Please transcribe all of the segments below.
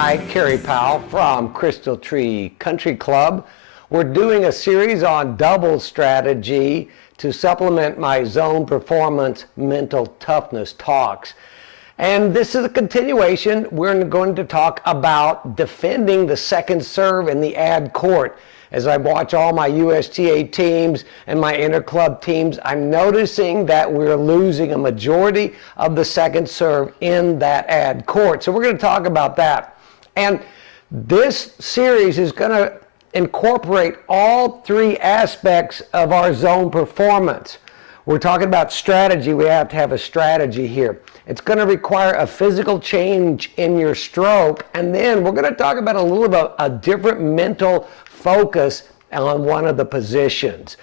Hi, Kerry Powell from Crystal Tree Country Club. We're doing a series on double strategy to supplement my zone performance mental toughness talks. And this is a continuation. We're going to talk about defending the second serve in the ad court. As I watch all my USTA teams and my interclub teams, I'm noticing that we're losing a majority of the second serve in that ad court. So we're going to talk about that. And this series is going to incorporate all three aspects of our zone performance. We're talking about strategy. We have to have a strategy here. It's going to require a physical change in your stroke. And then we're going to talk about a little bit a different mental focus on one of the positions.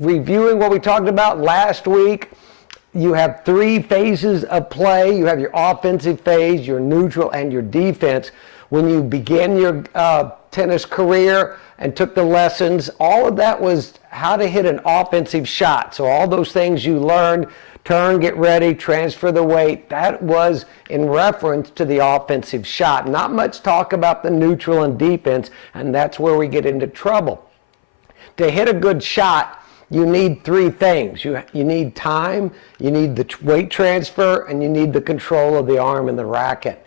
Reviewing what we talked about last week, you have three phases of play. You have your offensive phase, your neutral, and your defense. When you began your tennis career and took the lessons, all of that was how to hit an offensive shot. So all those things you learned, turn, get ready, transfer the weight, that was in reference to the offensive shot. Not much talk about the neutral and defense, and that's where we get into trouble. To hit a good shot, you need three things. You need time, you need the weight transfer, and you need the control of the arm and the racket.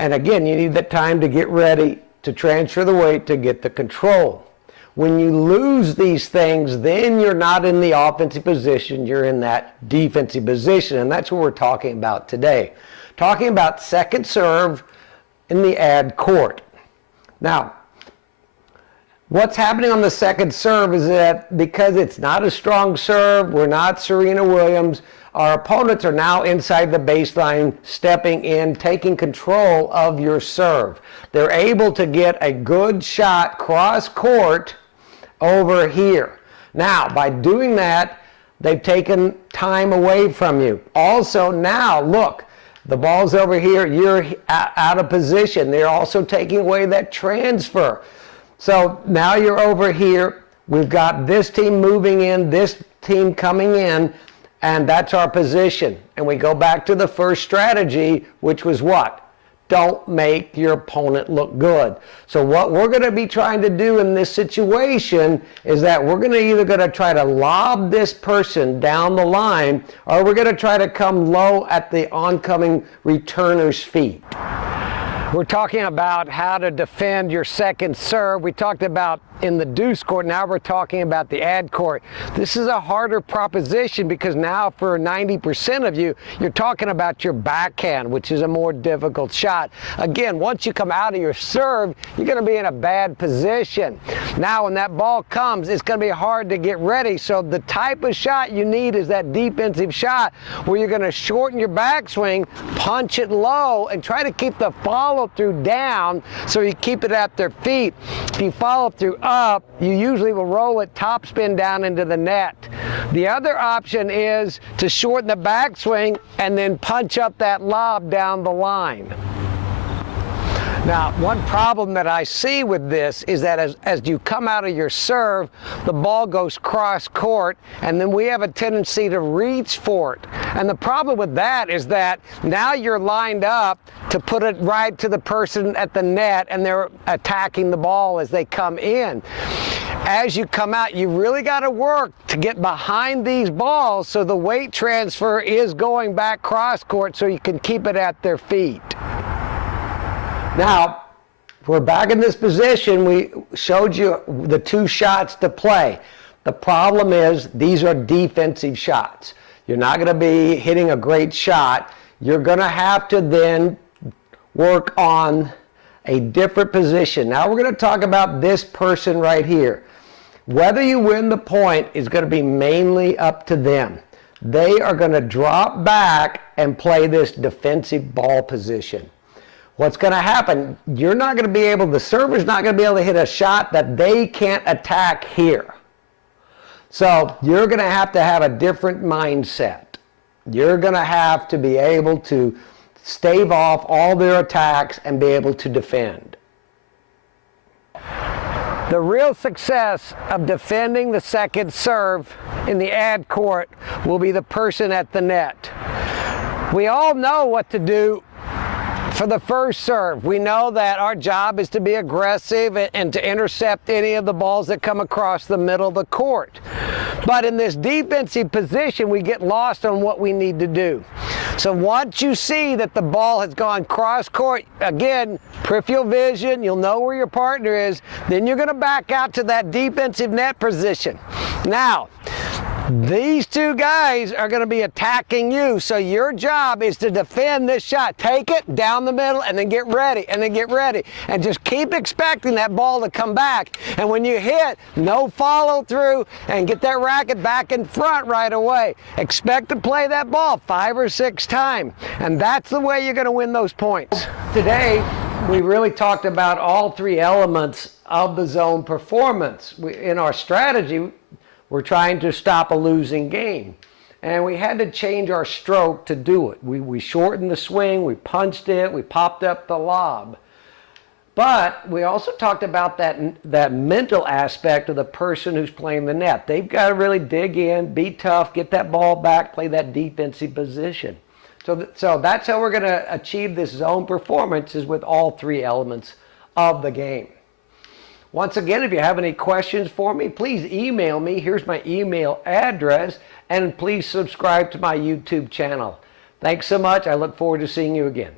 And again, you need the time to get ready, to transfer the weight, to get the control. When you lose these things, then you're not in the offensive position, you're in that defensive position, and that's what we're talking about today. Talking about second serve in the ad court. Now, what's happening on the second serve is that because it's not a strong serve, we're not Serena Williams, our opponents are now inside the baseline, stepping in, taking control of your serve. They're able to get a good shot cross court over here. Now, by doing that, they've taken time away from you. Also, now, look, the ball's over here, you're out of position. They're also taking away that transfer. So now you're over here. We've got this team moving in, this team coming in, and that's our position. And we go back to the first strategy, which was what? Don't make your opponent look good. So what we're going to be trying to do in this situation is that we're going to either going to try to lob this person down the line, or we're going to try to come low at the oncoming returner's feet. We're talking about how to defend your second serve. We talked about in the deuce court, now we're talking about the ad court. This is a harder proposition because now for 90% of you, you're talking about your backhand, which is a more difficult shot. Again, once you come out of your serve, you're going to be in a bad position. Now when that ball comes, it's going to be hard to get ready. So the type of shot you need is that defensive shot where you're going to shorten your backswing, punch it low, and try to keep the follow through down so you keep it at their feet. If you follow through up, you usually will roll it topspin down into the net. The other option is to shorten the backswing and then punch up that lob down the line. Now, one problem that I see with this is that as you come out of your serve, the ball goes cross court, and then we have a tendency to reach for it. And the problem with that is that now you're lined up to put it right to the person at the net, and they're attacking the ball as they come in. As you come out, you really got to work to get behind these balls so the weight transfer is going back cross court so you can keep it at their feet. Now, we're back in this position. We showed you the two shots to play. The problem is these are defensive shots. You're not going to be hitting a great shot. You're going to have to then work on a different position. Now we're going to talk about this person right here. Whether you win the point is going to be mainly up to them. They are going to drop back and play this defensive ball position. What's going to happen, you're not going to be able, the server's not going to be able to hit a shot that they can't attack here. So you're going to have a different mindset. You're going to have to be able to stave off all their attacks and be able to defend. The real success of defending the second serve in the ad court will be the person at the net. We all know what to do for the first serve. We know that our job is to be aggressive and to intercept any of the balls that come across the middle of the court. But in this defensive position, we get lost on what we need to do. So once you see that the ball has gone cross court, again, peripheral vision, you'll know where your partner is, then you're going to back out to that defensive net position. Now, these two guys are going to be attacking you, so your job is to defend this shot. Take it down the middle and then get ready, and then get ready. And just keep expecting that ball to come back. And when you hit, no follow through, and get that racket back in front right away. Expect to play that ball 5 or 6 times, and that's the way you're going to win those points. Today, we really talked about all 3 elements of the zone performance. In our strategy, we're trying to stop a losing game. And we had to change our stroke to do it. We shortened the swing, we punched it, we popped up the lob. But we also talked about that mental aspect of the person who's playing the net. They've got to really dig in, be tough, get that ball back, play that defensive position. So that's how we're going to achieve this zone performance, is with all 3 elements of the game. Once again, if you have any questions for me, please email me. Here's my email address, and please subscribe to my YouTube channel. Thanks so much. I look forward to seeing you again.